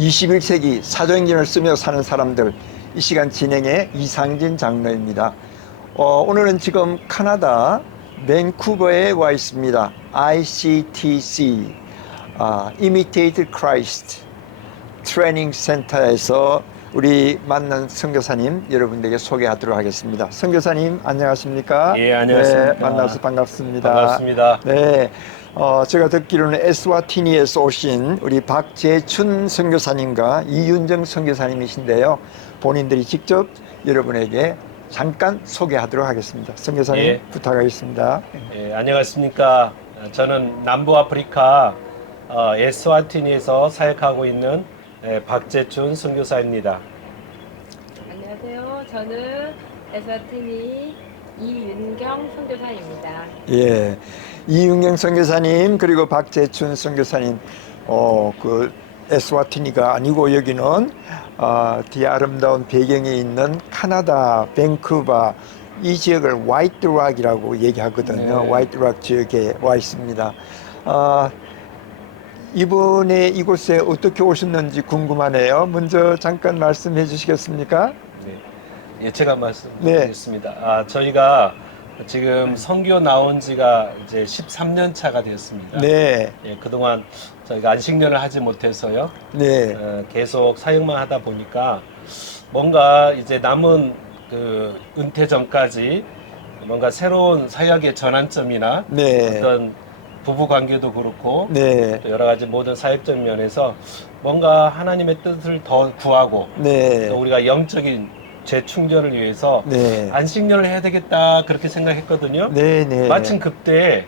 21세기 사도행전을 쓰며 사는 사람들, 이 시간 진행의 이상진 장로입니다. 오늘은 지금 카나다 밴쿠버에 와 있습니다. ICTC, Imitate Christ 트레이닝 센터에서 우리 만난 선교사님 여러분들에게 소개하도록 하겠습니다. 선교사님 안녕하십니까? 예, 안녕하십니까. 네, 만나서 반갑습니다. 반갑습니다. 네, 제가 듣기로는 에스와티니에서 오신 우리 박재춘 선교사님과 이윤정 선교사님이신데요. 본인들이 직접 여러분에게 잠깐 소개하도록 하겠습니다. 선교사님 예. 부탁하겠습니다. 예, 안녕하십니까. 저는 남부아프리카 에스와티니에서 사역하고 있는 박재춘 선교사입니다. 안녕하세요. 저는 에스와티니 이윤경 선교사입니다. 예, 이윤경 선교사님 그리고 박재춘 선교사님, 그 에스와티니가 아니고 여기는 뒤에 아름다운 배경에 있는 카나다 밴쿠버 이 지역을 화이트락이라고 얘기하거든요. 네. 화이트락 지역에 와 있습니다. 이번에 이곳에 어떻게 오셨는지 궁금하네요. 먼저 잠깐 말씀해 주시겠습니까? 네. 예, 제가 말씀드리겠습니다. 저희가 지금 선교 나온 지가 이제 13년 차가 되었습니다. 네, 예, 그동안 저희가 안식년을 하지 못해서요. 네, 계속 사역만 하다 보니까 뭔가 이제 남은 그 은퇴 전까지 뭔가 새로운 사역의 전환점이나 네, 어떤 부부 관계도 그렇고 네, 또 여러 가지 모든 사역적 면에서 뭔가 하나님의 뜻을 더 구하고 네, 또 우리가 영적인 재충전을 위해서 네, 안식년을 해야 되겠다 그렇게 생각했거든요. 네, 네. 마침 그때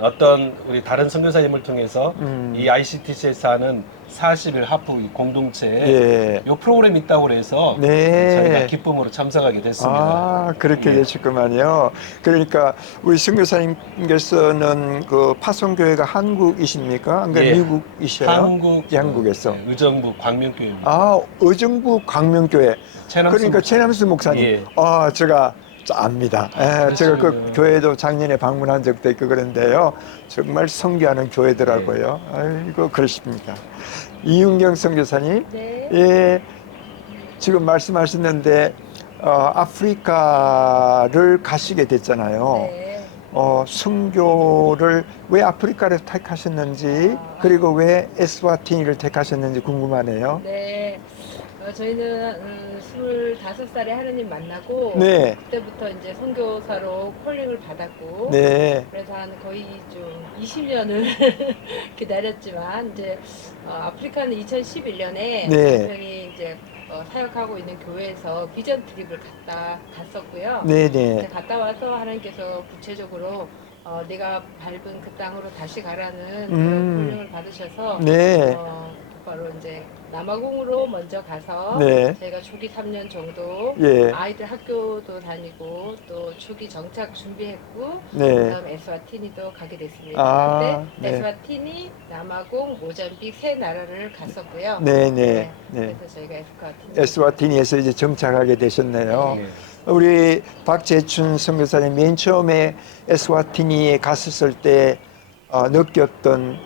어떤 우리 다른 선교사님을 통해서 이 ICTC에서 하는 40일 하프 이 공동체에 예. 이 프로그램이 있다고 그래서 네. 저희가 기쁨으로 참석하게 됐습니다. 아, 그렇게 예. 되셨구만요. 그러니까 우리 선교사님께서는 그 파송교회가 한국이십니까? 안 그래 예. 미국이셔요? 한국 예, 한국에서. 의정부 광명교회입니다. 아, 의정부 광명교회. 최남수 그러니까 목사님. 최남수 목사님. 예. 제가 압니다. 제가 그 그러시군요. 교회도 작년에 방문한 적도 있고 그런데요. 정말 선교하는 교회더라고요. 아이고, 그러십니까. 이윤경 선교사님. 네. 예, 지금 말씀하셨는데 아프리카를 가시게 됐잖아요. 네. 선교를 왜 아프리카를 택하셨는지 그리고 왜 에스와티니를 택하셨는지 궁금하네요. 네. 저희는 25살에 하느님 만나고 네, 그때부터 이제 선교사로 콜링을 받았고 네, 그래서 한 거의 좀 20년을 기다렸지만 이제 아프리카는 2011년에 네. 남편이 이제 사역하고 있는 교회에서 비전 트립을 갔었고요. 네, 이제 네, 갔다 와서 하나님께서 구체적으로 내가 밟은 그 땅으로 다시 가라는 그런 콜링을 받으셔서 네, 바로 이제 남아공으로 먼저 가서 네. 저희가 초기 3년 정도 예. 아이들 학교도 다니고 또 초기 정착 준비했고 네. 그다음 에스와티니도 가게 됐습니다. 아, 그때 네. 에스와티니, 남아공, 모잠빅 세 나라를 갔었고요. 네, 네, 네. 그래서 저희가 에스와티니 에스와티니에서 이제 정착하게 되셨네요. 예. 우리 박재춘 선교사님 맨 처음에 에스와티니에 갔었을 때 느꼈던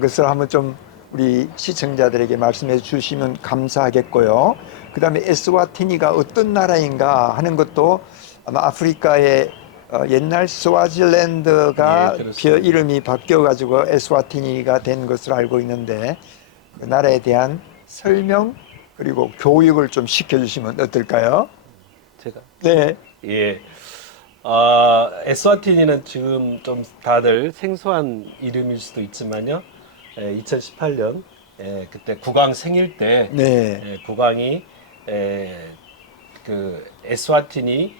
것을 한번 좀 우리 시청자들에게 말씀해 주시면 감사하겠고요. 그 다음에 에스와티니가 어떤 나라인가 하는 것도 아마 아프리카의 옛날 스와질랜드가 예, 그렇습니다. 이름이 바뀌어가지고 에스와티니가 된 것으로 알고 있는데 그 나라에 대한 설명 그리고 교육을 좀 시켜주시면 어떨까요? 제가 네, 예. 에스와티니는 지금 좀 다들 생소한 이름일 수도 있지만요. 2018년 그때 국왕 생일 때 네, 국왕이 그 에스와티니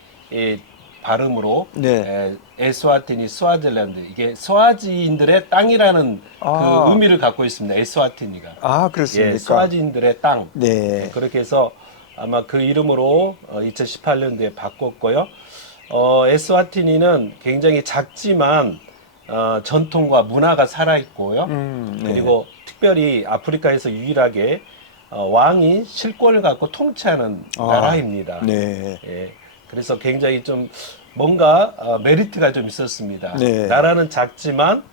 발음으로 네. 에스와티니 스와질랜드 이게 스와지인들의 땅이라는 아. 그 의미를 갖고 있습니다. 에스와티니가 아, 그렇습니까? 예, 스와지인들의 땅. 네, 그렇게 해서 아마 그 이름으로 2018년도에 바꿨고요. 에스와티니는 굉장히 작지만 전통과 문화가 살아있고요. 네. 그리고 특별히 아프리카에서 유일하게 왕이 실권을 갖고 통치하는 나라입니다. 네, 예, 그래서 굉장히 좀 뭔가 메리트가 좀 있었습니다. 네. 나라는 작지만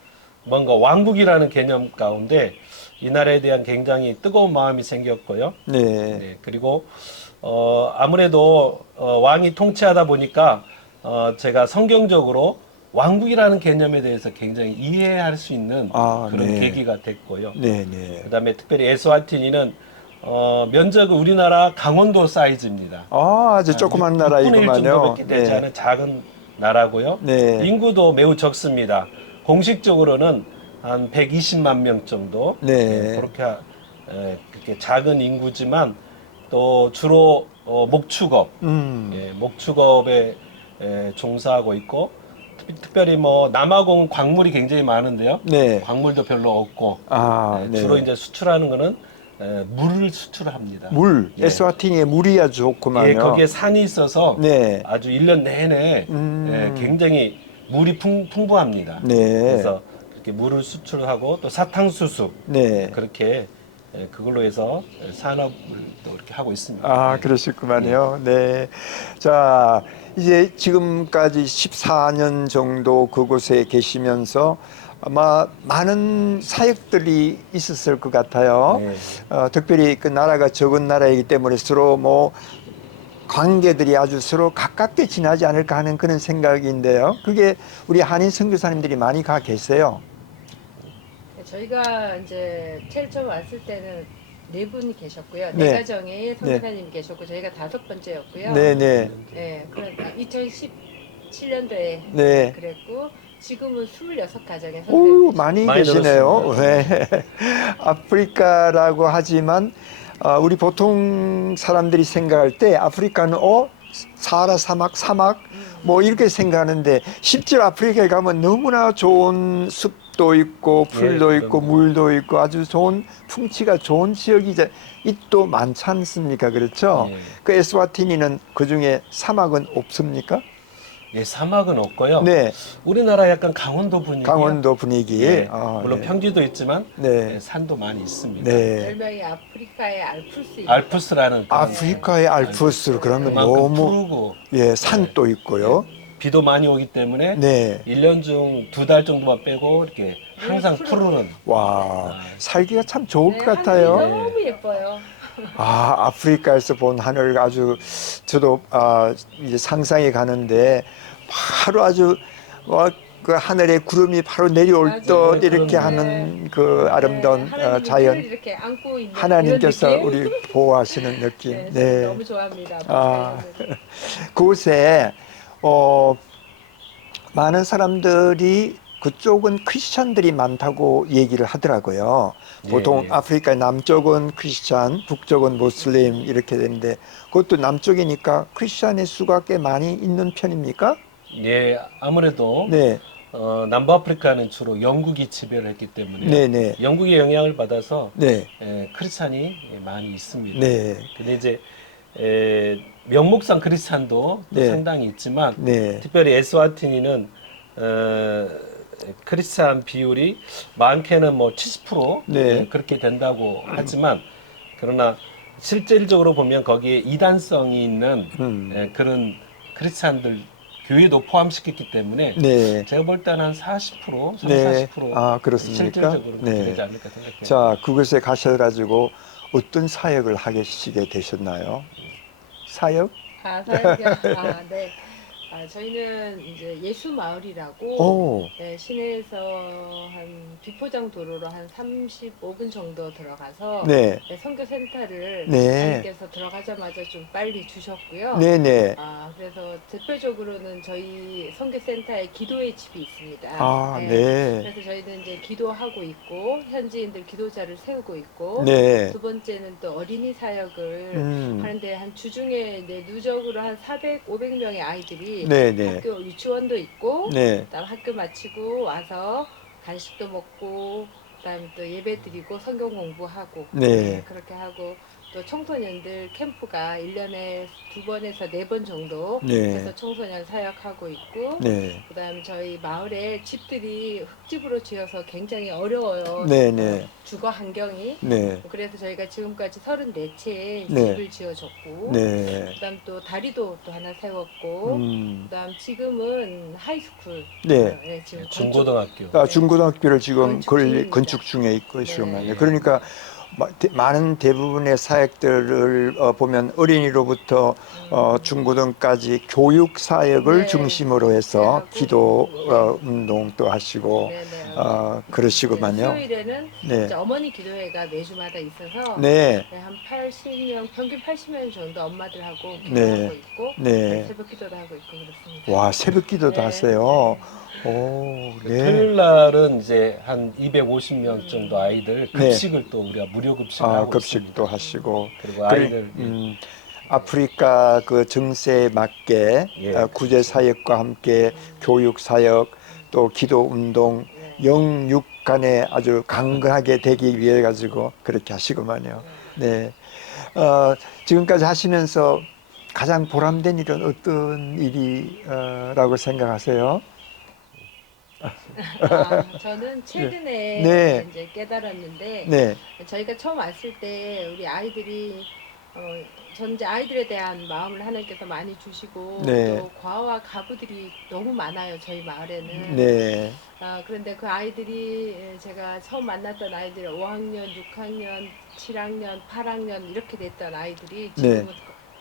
뭔가 왕국이라는 개념 가운데 이 나라에 대한 굉장히 뜨거운 마음이 생겼고요. 네. 네, 그리고 아무래도 왕이 통치하다 보니까 제가 성경적으로 왕국이라는 개념에 대해서 굉장히 이해할 수 있는 아, 그런 네. 계기가 됐고요. 네, 네. 그다음에 특별히 에스와티니는 면적은 우리나라 강원도 사이즈입니다. 아, 아주 조그만 6분의 1 나라이구만요. 정도밖에 되지 네. 않은 작은 나라고요. 네. 인구도 매우 적습니다. 공식적으로는 한 120만 명 정도. 네. 그렇게 작은 인구지만 또 주로 목축업, 목축업에 종사하고 있고 특별히 뭐 남아공 광물이 굉장히 많은데요. 네. 광물도 별로 없고 아, 네. 주로 이제 수출하는 거는 물을 수출합니다. 물. 예. 에스와티니에 물이 아주 좋구만요. 예, 거기에 산이 있어서 네. 아주 1년 내내 굉장히 물이 풍부합니다. 네. 그래서 그렇게 물을 수출하고 또 사탕수수 네. 그렇게 그걸로 해서 산업을 또 이렇게 하고 있습니다. 아, 그러셨구만요. 네. 자, 이제 지금까지 14년 정도 그곳에 계시면서 아마 많은 사역들이 있었을 것 같아요. 네. 특별히 그 나라가 적은 나라이기 때문에 서로 뭐 관계들이 아주 서로 가깝게 지나지 않을까 하는 그런 생각인데요. 그게 우리 한인 선교사님들이 많이 가 계세요. 저희가 이제 제일 처음 왔을 때는 네 분이 계셨고요. 네. 네 가정에 선교사님이 계셨고 저희가 5번째였고요. 네네. 네, 그런 2017년도에 네. 그랬고 지금은 26가정에 오, 선교사님이 많이 많이 계시네요. 늘었습니다. 네. 아프리카라고 하지만 우리 보통 사람들이 생각할 때 아프리카는 사하라 사막 뭐 이렇게 생각하는데 실제로 아프리카에 가면 너무나 좋은 숲도 있고 풀도 예, 있고 그럼요. 물도 있고 아주 좋은 풍치가 좋은 지역이 또 많지 않습니까? 그렇죠? 예. 그 에스와티니는 그중에 사막은 없습니까? 예, 사막은 없고요. 네. 우리나라 약간 강원도 분위기. 강원도 분위기. 예, 아, 물론 네. 평지도 있지만 네. 산도 많이 있습니다. 네. 별명이 아프리카의 알프스. 알프스라는 그런 아프리카의 알프스 그러면 그만큼 너무 푸르고 예, 산도 있고요. 비도 많이 오기 때문에 네. 1년 중 2달 정도만 빼고 이렇게 항상 푸르는 와, 살기가 참 좋을 것 네, 같아요. 하늘이 너무 예뻐요. 아, 아프리카에서 본 하늘 아주 저도 이제 상상이 가는데 바로 아주 그 하늘에 구름이 바로 내려올 맞아요. 듯 네, 이렇게 그럼요. 하는 그 아름다운 하나님이 자연. 늘 이렇게 안고 있는 하나님께서 이런 느낌? 우리 보호하시는 느낌. 네, 저는 네. 너무 좋아합니다. 아. 아프리카에는. 그곳에 많은 사람들이 그쪽은 크리스찬들이 많다고 얘기를 하더라고요. 보통 예. 아프리카 남쪽은 크리스찬, 북쪽은 무슬림 이렇게 되는데 그것도 남쪽이니까 크리스찬의 수가 꽤 많이 있는 편입니까? 예, 아무래도 네, 남부아프리카는 주로 영국이 지배를 했기 때문에 네, 네, 영국의 영향을 받아서 네, 크리스찬이 많이 있습니다. 네, 근데 이제 명목상 크리스찬도 또 네. 상당히 있지만 네, 특별히 에스와티니는 크리스찬 비율이 많게는 뭐 70% 네. 그렇게 된다고 하지만 그러나 실질적으로 보면 거기에 이단성이 있는 그런 크리스찬들 교회도 포함시켰기 때문에 네. 제가 볼 때는 한 40%, 30, 네. 40% 아, 그렇습니까? 실질적으로 그렇게 네. 되지 않을까 생각해요. 자, 그곳에 가셔가지고 어떤 사역을 하시게 되셨나요? 사역? 네. 저희는 이제 예수마을이라고 오, 네, 시내에서 한 비포장 도로로 한 35분 정도 들어가서 네, 네, 선교센터를 네. 하나님께서 들어가자마자 좀 빨리 주셨고요. 네, 네. 그래서 대표적으로는 저희 선교센터에 기도의 집이 있습니다. 아, 네. 그래서 저희는 이제 기도하고 있고 현지인들 기도자를 세우고 있고 네. 두 번째는 또 어린이 사역을 하는데 한 주중에 이제 누적으로 한 400, 500명의 아이들이 네, 네. 학교 유치원도 있고 네. 그다음 학교 마치고 와서 간식도 먹고 그다음에 또 예배 드리고 성경 공부하고 네. 그렇게 하고 또 청소년들 캠프가 1년에 2번에서 4번 정도 네. 해서 청소년 사역하고 있고 네. 그다음에 저희 마을에 집들이 흙집으로 지어서 굉장히 어려워요. 네, 네. 주거 환경이. 네. 그래서 저희가 지금까지 34채의 네. 집을 지어줬고 네. 그다음 또 다리도 또 하나 세웠고 그다음 지금은 하이스쿨 네. 지금 중고등학교. 중고등학교를 지금 건축 중입니다. 건축 중에 있고 지금 네. 그러니까 많은 대부분의 사역들을 보면 어린이로부터 중고등까지 교육 사역을 네. 중심으로 해서 하고, 기도 운동도 하시고 네네. 그러시구만요. 수요일에는 네. 이제 어머니 기도회가 매주마다 있어서 네. 한 80명, 평균 80명 정도 엄마들하고 기도하고 네. 있고 네. 새벽 기도도 하고 있고 그렇습니다. 와, 새벽 기도도 네. 하세요. 오, 네. 토요일 날은 이제 한 250명 정도 아이들 급식을 또 우리가 무료 급식을 하고 급식도 있습니다. 하시고. 그리고 아이들 아프리카 그 정세에 맞게 예, 구제 사역과 함께 교육 사역 또 기도 운동 영육 간에 아주 강건하게 되기 위해 가지고 그렇게 하시구만요. 네. 지금까지 하시면서 가장 보람된 일은 어떤 일이라고 생각하세요? 저는 최근에 네. 이제 깨달았는데 네. 저희가 처음 왔을 때 우리 아이들이 전 이제 아이들에 대한 마음을 하나님께서 많이 주시고 네. 또 과와 가부들이 너무 많아요 저희 마을에는. 네. 그런데 그 아이들이 제가 처음 만났던 아이들 5학년, 6학년, 7학년, 8학년 이렇게 됐던 아이들이 지금은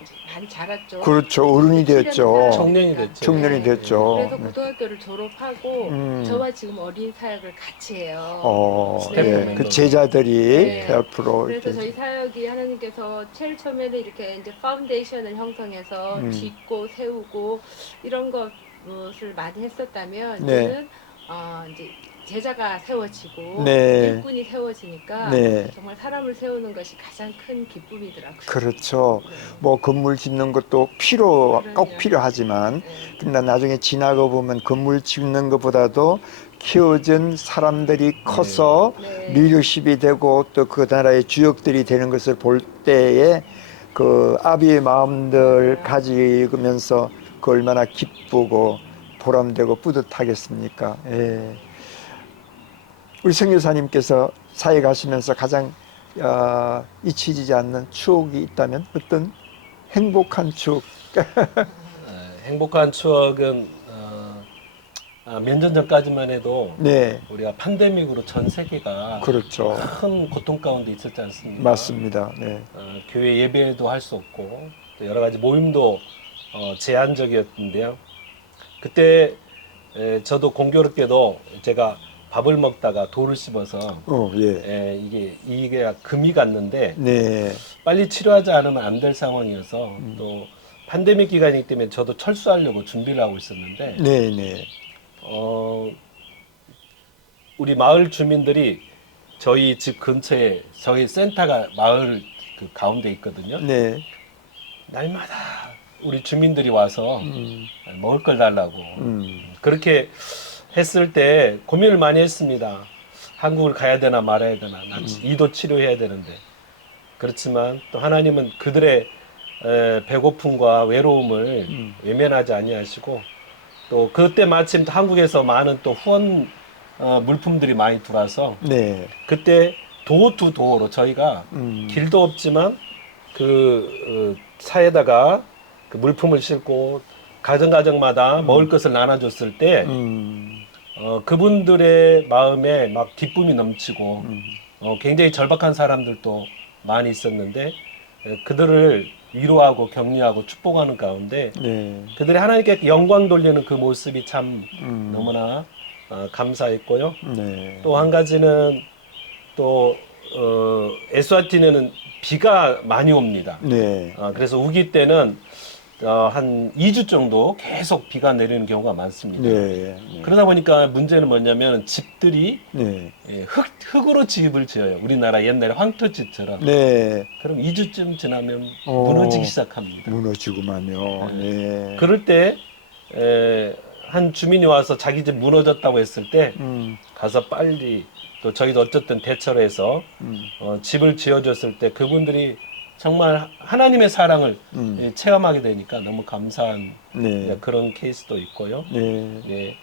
이제 많이 자랐죠. 그렇죠. 어른이 되었죠. 청년이 됐죠. 청년이 네. 됐죠. 그래서 네. 고등학교를 졸업하고 저와 지금 어린 사역을 같이 해요. 네. 네. 그 제자들이 네. 앞으로 그래서 이렇게 저희 사역이 하나님께서 제일 처음에는 이렇게 이제 파운데이션을 형성해서 짓고 세우고 이런 것을 많이 했었다면 네. 이제는 이제 제자가 세워지고 네. 일꾼이 세워지니까 네. 정말 사람을 세우는 것이 가장 큰 기쁨이더라고요. 그렇죠. 네. 뭐 건물 짓는 것도 꼭 그럼요. 필요하지만 네. 근데 나중에 지나고 보면 건물 짓는 것보다도 키워진 사람들이 커서 네. 리더십이 되고 또 그 나라의 주역들이 되는 것을 볼 때에 그 아비의 마음들 맞아요. 가지면서 그 얼마나 기쁘고 보람되고 뿌듯하겠습니까? 예. 우리 성교사님께서 사역하시면서 가장 잊혀지지 않는 추억이 있다면 어떤 행복한 추억? 행복한 추억은 몇 년 전까지만 해도 네, 우리가 팬데믹으로 전 세계가 그렇죠. 큰 고통 가운데 있었지 않습니까? 맞습니다. 네, 교회 예배도 할 수 없고 또 여러 가지 모임도 제한적이었는데요. 그때 저도 공교롭게도 제가 밥을 먹다가 돌을 씹어서 예, 이게 금이 갔는데 네, 빨리 치료하지 않으면 안 될 상황이어서 또 팬데믹 기간이기 때문에 저도 철수하려고 준비를 하고 있었는데 네, 네, 우리 마을 주민들이 저희 집 근처에 저희 센터가 마을 그 가운데 있거든요. 네, 날마다 우리 주민들이 와서 먹을 걸 달라고 그렇게 했을 때 고민을 많이 했습니다. 한국을 가야 되나 말아야 되나. 나 이도 치료해야 되는데. 그렇지만 또 하나님은 그들의 배고픔과 외로움을 외면하지 아니하시고 또 그때 마침 한국에서 많은 또 후원 물품들이 많이 들어와서 네, 그때 도어 투 도어로 저희가 길도 없지만 그 차에다가 그 물품을 싣고 가정마다 먹을 것을 나눠줬을 때 그분들의 마음에 막 기쁨이 넘치고 굉장히 절박한 사람들도 많이 있었는데 그들을 위로하고 격려하고 축복하는 가운데 네, 그들이 하나님께 영광 돌리는 그 모습이 참 너무나 감사했고요. 네, 또 한 가지는 또 에스와티니는 비가 많이 옵니다. 네, 그래서 우기 때는 한 2주 정도 계속 비가 내리는 경우가 많습니다. 네, 그러다 보니까 문제는 뭐냐면 집들이 네, 흙으로 집을 지어요. 우리나라 옛날에 황토집처럼. 네, 그럼 2주쯤 지나면 어. 무너지기 시작합니다. 무너지구만요. 네, 그럴 때 한 주민이 와서 자기 집 무너졌다고 했을 때 가서 빨리 또 저희도 어쨌든 대처를 해서 집을 지어줬을 때 그분들이 정말 하나님의 사랑을 음. 체험하게 되니까 너무 감사한 네. 그런 케이스도 있고요. 네. 네.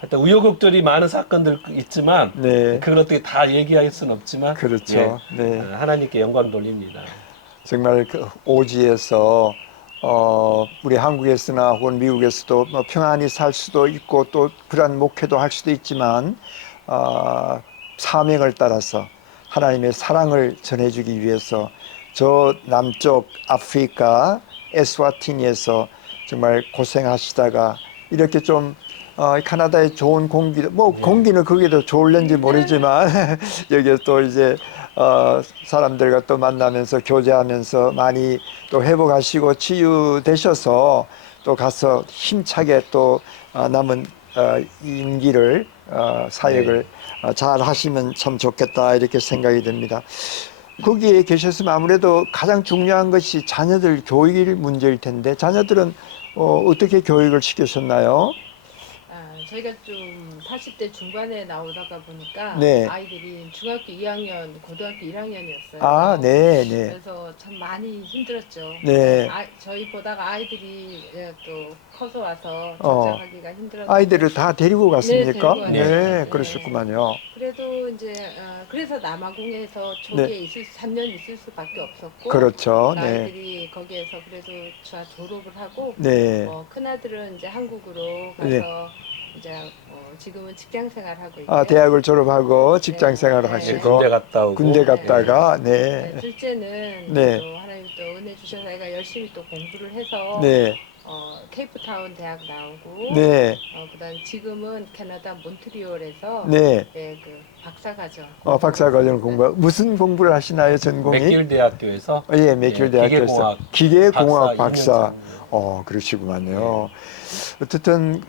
하여튼 우여곡절이 많은 사건들 있지만 네. 그걸 어떻게 다 얘기할 수는 없지만 그렇죠. 예, 네. 하나님께 영광 돌립니다. 정말 그 오지에서 우리 한국에서나 혹은 미국에서도 뭐 평안히 살 수도 있고 또 그러한 목회도 할 수도 있지만 사명을 따라서 하나님의 사랑을 전해주기 위해서 저 남쪽 아프리카 에스와티니에서 정말 고생하시다가 이렇게 좀 캐나다의 좋은 공기도 뭐 공기는 거기도 좋을는지 모르지만 여기에 또 이제 사람들과 또 만나면서 교제하면서 많이 또 회복하시고 치유되셔서 또 가서 힘차게 또 남은 임기를 사역을 잘 하시면 참 좋겠다 이렇게 생각이 듭니다. 거기에 계셨으면 아무래도 가장 중요한 것이 자녀들 교육 문제일 텐데 자녀들은 어떻게 교육을 시키셨나요? 저희가 좀 40대 중반에 나오다가 보니까 네. 아이들이 중학교 2학년, 고등학교 1학년이었어요. 아, 네, 네. 그래서 참 많이 힘들었죠. 네. 저희 보다가 아이들이 또 커서 와서 어. 적응하기가 힘들었는데 아이들을 다 데리고 갔습니까? 데리고 왔어요. 네, 네. 그러셨구만요. 그래도 이제 그래서 남아공에서 초기에 3년 있을 수밖에 없었고 그렇죠. 그 네. 아이들이 거기에서 그래도 졸업을 하고 네. 큰 아들은 이제 한국으로 가서 네. 이제 지금은 직장 생활하고 있고요. 대학을 졸업하고 직장 생활을 네. 하시고 군대 갔다 오고 군대 갔다가 네, 네. 둘째는 네. 또 하나님 또 은혜 주셔서 애가 열심히 또 공부를 해서 네. 케이프타운 대학 나오고 네. 그다음 지금은 캐나다 몬트리올에서 네. 그 박사과정 박사과정 공부 무슨 공부를 하시나요? 전공이? 맥길 대학교에서 예, 맥길 대학교에서 기계공학 박사. 그러시구만요. 어쨌든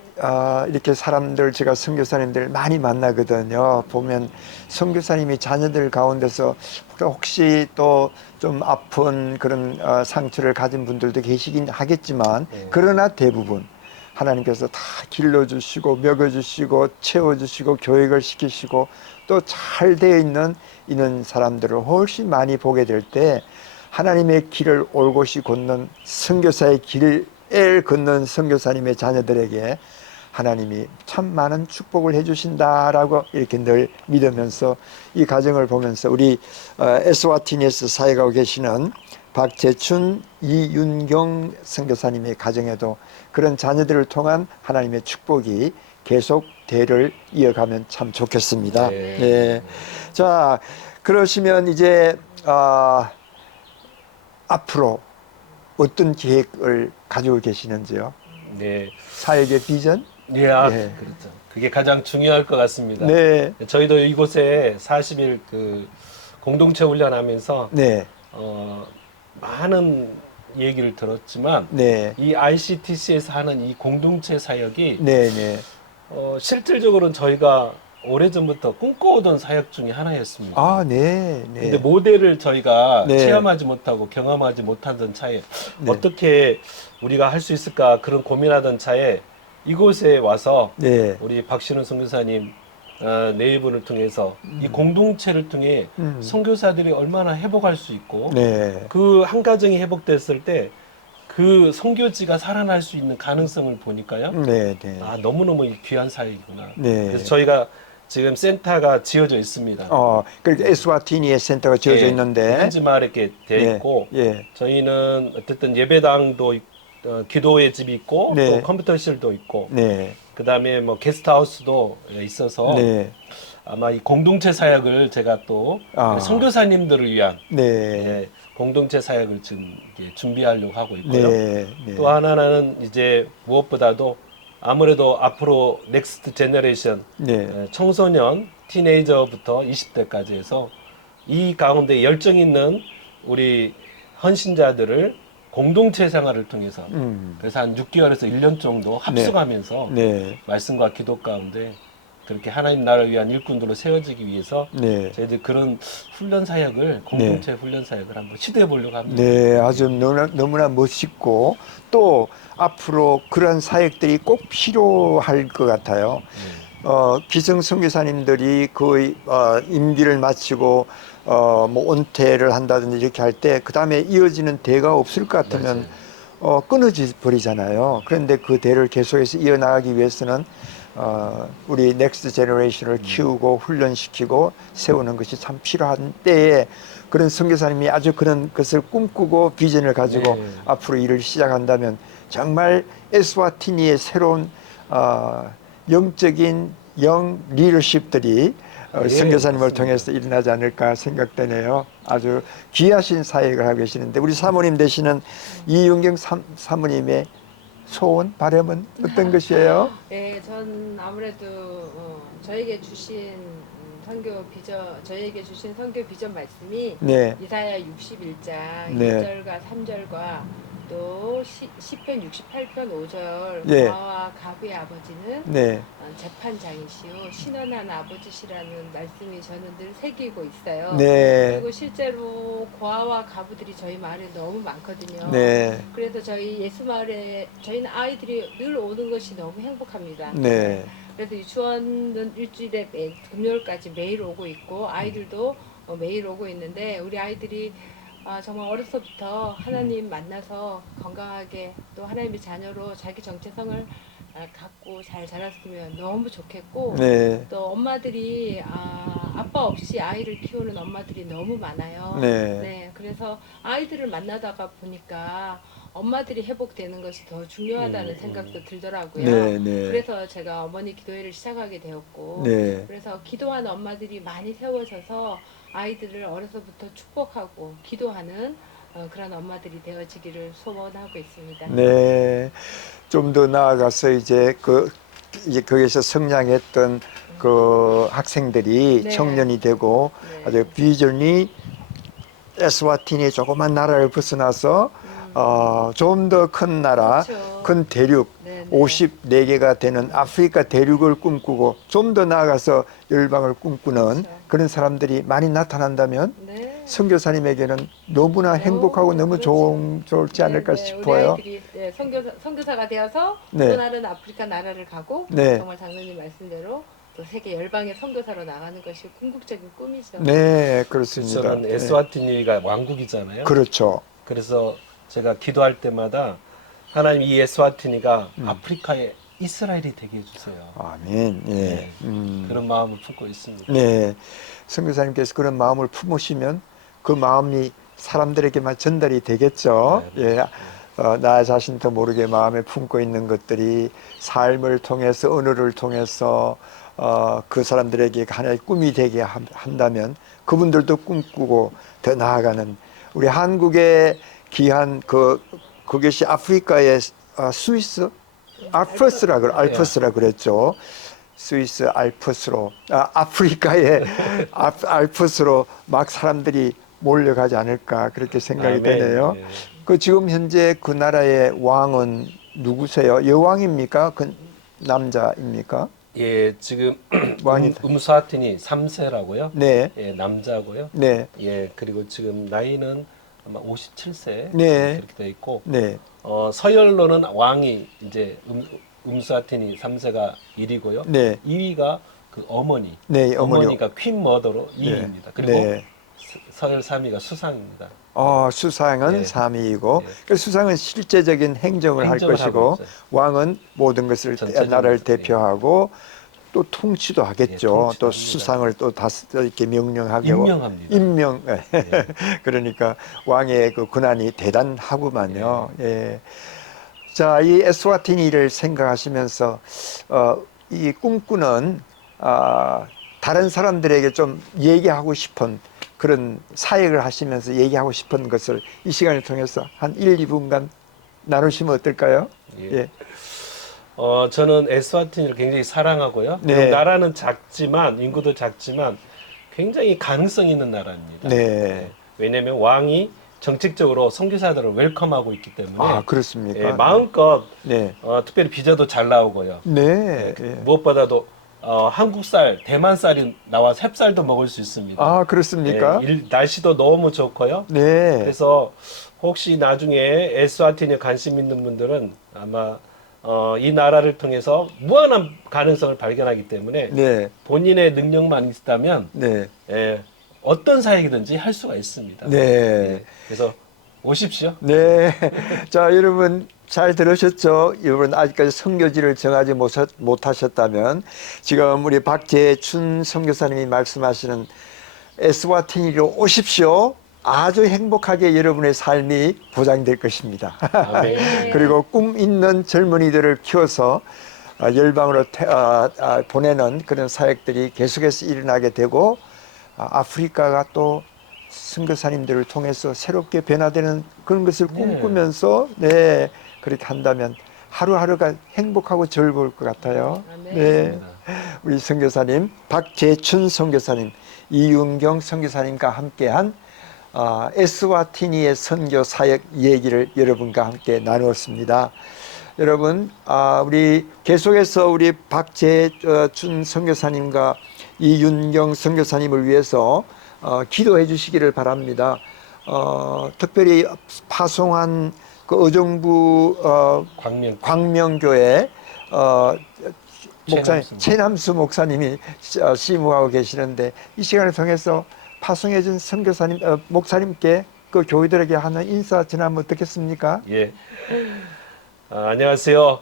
이렇게 사람들 제가 선교사님들 많이 만나거든요. 보면 선교사님이 자녀들 가운데서 혹시 또 좀 아픈 그런 상처를 가진 분들도 계시긴 하겠지만 그러나 대부분 하나님께서 다 길러주시고 먹여주시고 채워주시고 교육을 시키시고 또 잘 되어 있는 사람들을 훨씬 많이 보게 될 때 하나님의 길을 올곧이 걷는 선교사의 길을 걷는 선교사님의 자녀들에게 하나님이 참 많은 축복을 해주신다라고 이렇게 늘 믿으면서 이 가정을 보면서 우리 에스와티니에서 사역하고 계시는 박재춘, 이윤경 선교사님의 가정에도 그런 자녀들을 통한 하나님의 축복이 계속 대를 이어가면 참 좋겠습니다. 네. 네. 자, 그러시면 이제 앞으로 어떤 계획을 가지고 계시는지요? 네. 사역의 비전? 네, 네. 그렇죠. 그게 가장 중요할 것 같습니다. 네. 저희도 이곳에 40일 그 공동체 훈련하면서 네. 많은 얘기를 들었지만 네. 이 ICTC에서 하는 이 공동체 사역이 네. 네. 실질적으로는 저희가 오래전부터 꿈꿔오던 사역 중에 하나였습니다. 네. 네. 근데 모델을 저희가 네. 체험하지 못하고 경험하지 못하던 차에 네. 어떻게 우리가 할 수 있을까 그런 고민하던 차에 이곳에 와서 네. 우리 박신우 선교사님 네 분을 통해서 이 공동체를 통해 선교사들이 얼마나 회복할 수 있고 네. 그 한 가정이 회복됐을 때 그 선교지가 살아날 수 있는 가능성을 보니까요. 네. 네. 너무너무 귀한 사역이구나. 네. 그래서 저희가 지금 센터가 지어져 있습니다. 그러니까 에스와티니에 센터가 지어져 예, 있는데 현지 마을에 이렇게 돼 있고 예. 저희는 어쨌든 예배당도 기도의 집이 있고 네. 또 컴퓨터실도 있고 네. 그다음에 뭐 게스트하우스도 있어서 네. 아마 이 공동체 사역을 제가 또 선교사님들을 위한 네. 공동체 사역을 지금 준비하려고 하고 있고요. 네. 네. 또 하나는 이제 무엇보다도 아무래도 앞으로 넥스트 제너레이션 네. 청소년, 티네이저부터 20대까지 해서 이 가운데 열정 있는 우리 헌신자들을 공동체 생활을 통해서 그래서 한 6개월에서 1년 정도 합숙하면서 네. 말씀과 기도 가운데 그렇게 하나님 나라를 위한 일꾼들로 세워지기 위해서 네. 저희들 그런 훈련 사역을 공동체 훈련 사역을 한번 시도해 보려고 합니다. 네, 아주 너무나 멋있고 또 앞으로 그런 사역들이 꼭 필요할 것 같아요. 기성 선교사님들이 거의 임기를 마치고 뭐 은퇴를 한다든지 이렇게 할 때 그 다음에 이어지는 대가 없을 것 같으면 끊어져 버리잖아요. 그런데 그 대를 계속해서 이어나가기 위해서는 우리 넥스트 제너레이션을 키우고 훈련시키고 세우는 것이 참 필요한 때에 그런 선교사님이 아주 그런 것을 꿈꾸고 비전을 가지고 네. 앞으로 일을 시작한다면 정말 에스와티니의 새로운 영적인 영 리더십들이 예, 선교사님을 맞습니다. 통해서 일어나지 않을까 생각되네요. 아주 귀하신 사역을 하고 계시는데 우리 사모님 되시는 이윤경 사모님의 소원, 바람은 어떤 것이에요? 네, 전 아무래도 저에게 주신 저에게 주신 선교 비전 말씀이 네, 이사야 61장 네. 1절과 3절과 또 시편 68편 5절 네. 고아와 가부의 아버지는 네, 재판장이시오 신원한 아버지시라는 말씀이 저는 늘 새기고 있어요. 네, 그리고 실제로 고아와 가부들이 저희 마을에 너무 많거든요. 네, 그래서 저희 예수마을에 저희는 아이들이 늘 오는 것이 너무 행복합니다. 네, 그래서 유치원은 일주일에 금요일까지 매일 오고 있고 아이들도 매일 오고 있는데 우리 아이들이 정말 어려서부터 하나님 만나서 건강하게 또 하나님의 자녀로 자기 정체성을 갖고 잘 자랐으면 너무 좋겠고 네, 또 엄마들이 아빠 없이 아이를 키우는 엄마들이 너무 많아요. 네. 그래서 아이들을 만나다가 보니까 엄마들이 회복되는 것이 더 중요하다는 생각도 들더라고요. 네, 네. 그래서 제가 어머니 기도회를 시작하게 되었고 네. 그래서 기도하는 엄마들이 많이 세워져서 아이들을 어려서부터 축복하고 기도하는 그런 엄마들이 되어지기를 소원하고 있습니다. 네. 좀 더 나아가서 이제 이제 거기서 성장했던 그 학생들이 네. 청년이 되고 네. 아주 비전이 에스와티니 조그만 나라를 벗어나서 좀 더 큰 나라, 그렇죠. 큰 대륙, 네, 네. 54개가 되는 아프리카 대륙을 꿈꾸고 좀 더 나아가서 열방을 꿈꾸는 그렇죠. 그런 사람들이 많이 나타난다면 네. 선교사님에게는 너무나 행복하고 너무 그렇죠. 좋지 않을까 우리 싶어요. 아이들이 선교사가 되어서 네. 또 다른 아프리카 나라를 가고 네. 정말 장로님 말씀대로 또 세계 열방의 선교사로 나가는 것이 궁극적인 꿈이죠. 네, 그렇습니다. 저는 네. 에스와티니가 왕국이잖아요. 그렇죠. 그래서 제가 기도할 때마다 하나님 이 에스와티니가 아프리카의 이스라엘이 되게 해주세요. 아멘. 예. 네. 음. 그런 마음을 품고 있습니다. 네. 선교사님께서 그런 마음을 품으시면 그 마음이 사람들에게만 전달이 되겠죠. 네. 예. 나 자신도 모르게 마음에 품고 있는 것들이 삶을 통해서, 언어를 통해서 그 사람들에게 하나의 꿈이 되게 한다면 그분들도 꿈꾸고 더 나아가는 우리 한국의 귀한 그것이 아프리카의 스위스 알프스라 그랬죠. 스위스 알프스로 아프리카의 알프스로 막 사람들이 몰려가지 않을까 그렇게 생각이 아멘. 되네요. 네. 그 지금 현재 그 나라의 왕은 누구세요? 여왕입니까? 그 남자입니까? 예, 지금 왕이 음수아틴이 3세라고요. 네, 예, 남자고요. 네, 예, 그리고 지금 나이는 아마 57세 네. 그렇게 돼 있고 네, 서열로는 왕이 이제 음수아틴이 3세가 1위고요. 네. 2위가 그 어머니. 네, 어머니. 어머니가 퀸 머더로 2위입니다. 그리고 네. 서열 3위가 수상입니다. 수상은 네. 3위이고 네. 그 수상은 실제적인 행정을 할 행정을 하고 것이고 있어요. 왕은 모든 것을 전체적으로, 나라를 예. 대표하고 또 통치도 하겠죠. 예, 통치도 또 합니다. 수상을 또 이렇게 명령하고 임명합니다. 임명. 예. 그러니까 왕의 그 권한이 대단하구만요. 예. 자, 이 에스와티니를 생각하시면서 이 꿈꾸는 다른 사람들에게 좀 얘기하고 싶은 그런 사역을 하시면서 얘기하고 싶은 것을 이 시간을 통해서 한 1, 2분간 나누시면 어떨까요? 예. 저는 에스와티니를 굉장히 사랑하고요. 네. 그리고 나라는 작지만 인구도 작지만 굉장히 가능성 있는 나라입니다. 네. 왜냐하면 왕이 정책적으로 선교사들을 웰컴하고 있기 때문에 그렇습니까? 예, 마음껏 네. 특별히 비자도 잘 나오고요. 네. 예, 예. 무엇보다도 한국 쌀, 대만 쌀이 나와서 햅쌀도 먹을 수 있습니다. 그렇습니까? 날씨도 너무 좋고요. 네. 그래서 혹시 나중에 에스와티니에 관심 있는 분들은 아마 이 나라를 통해서 무한한 가능성을 발견하기 때문에 네. 본인의 능력만 있다면 네. 어떤 사역이든지 할 수가 있습니다. 네. 그래서 오십시오. 네. 자, 여러분 잘 들으셨죠? 여러분 아직까지 선교지를 정하지 못하셨다면 지금 우리 박재춘 선교사님이 말씀하시는 에스와티니로 오십시오. 아주 행복하게 여러분의 삶이 보장될 것입니다. 아멘. 그리고 꿈 있는 젊은이들을 키워서 열방으로 보내는 그런 사역들이 계속해서 일어나게 되고 아프리카가 또 선교사님들을 통해서 새롭게 변화되는 그런 것을 꿈꾸면서 네 그렇게 한다면 하루하루가 행복하고 즐거울 것 같아요. 아멘. 네, 우리 선교사님 박재춘 선교사님, 이윤경 선교사님과 함께한 에스와티니의 선교 사역 얘기를 여러분과 함께 나누었습니다. 여러분, 우리 계속해서 우리 박재춘 선교사님과 이윤경 선교사님을 위해서 기도해 주시기를 바랍니다. 특별히 파송한 그 의정부 광명교회 목사님 최남수 목사님이 시무하고 계시는데 이 시간을 통해서 파송해 준 선교사님 목사님께 그 교회들에게 하는 인사 전하면 어떻겠습니까? 예. 안녕하세요.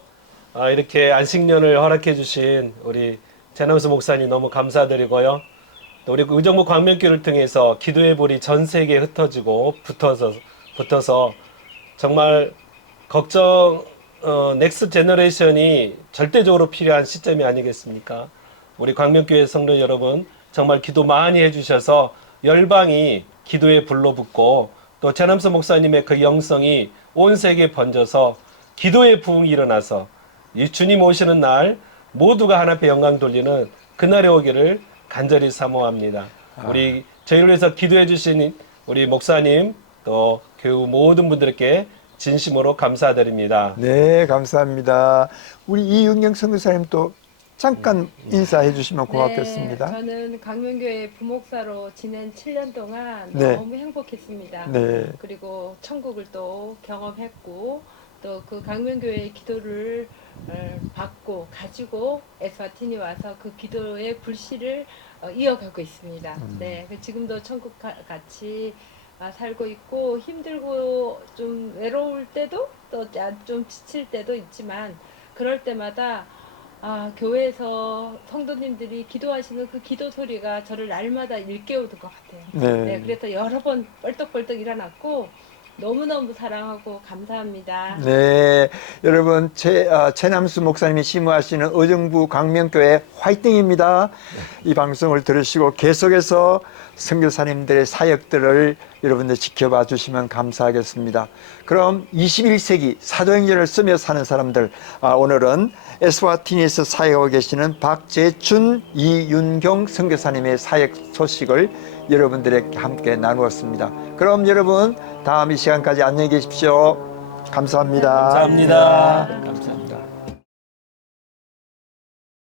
이렇게 안식년을 허락해 주신 우리 최남수 목사님 너무 감사드리고요. 또 우리 의정부 광명교를 통해서 기도의 불이 전 세계에 흩어지고 붙어서 정말 넥스트 제너레이션이 절대적으로 필요한 시점이 아니겠습니까? 우리 광명교회 성도 여러분 정말 기도 많이 해주셔서 열방이 기도의 불로 붙고 또 최남수 목사님의 그 영성이 온 세계에 번져서 기도의 부흥이 일어나서 이 주님 오시는 날 모두가 하나 앞에 영광 돌리는 그날이 오기를 간절히 사모합니다. 우리 저희를 위해서 기도해 주신 우리 목사님 또 교우 모든 분들께 진심으로 감사드립니다. 네, 감사합니다. 우리 이윤경 선교사님 또 잠깐 인사해 주시면 고맙겠습니다. 네, 저는 강명교회 부목사로 지낸 7년 동안 네. 너무 행복했습니다. 네. 그리고 천국을 또 경험했고 또 그 강명교회의 기도를 받고 가지고 에스와티니 와서 그 기도의 불씨를 이어가고 있습니다. 네, 지금도 천국 같이 살고 있고 힘들고 좀 외로울 때도 또 좀 지칠 때도 있지만 그럴 때마다 교회에서 성도님들이 기도하시는 그 기도 소리가 저를 날마다 일깨우는 것 같아요. 네. 네, 그래서 여러 번 뻘떡뻘떡 일어났고 너무너무 사랑하고 감사합니다. 네, 여러분 최남수 목사님이 심무하시는 의정부 광명교회 화이팅입니다. 이 방송을 들으시고 계속해서 선교사님들의 사역들을 여러분들 지켜봐 주시면 감사하겠습니다. 그럼 21세기 사도행전을 쓰며 사는 사람들, 오늘은 에스와티니에서 사역하고 계시는 박재춘, 이윤경 선교사님의 사역 소식을 여러분들에게 함께 나누었습니다. 그럼 여러분 다음 이 시간까지 안녕히 계십시오. 감사합니다. 감사합니다.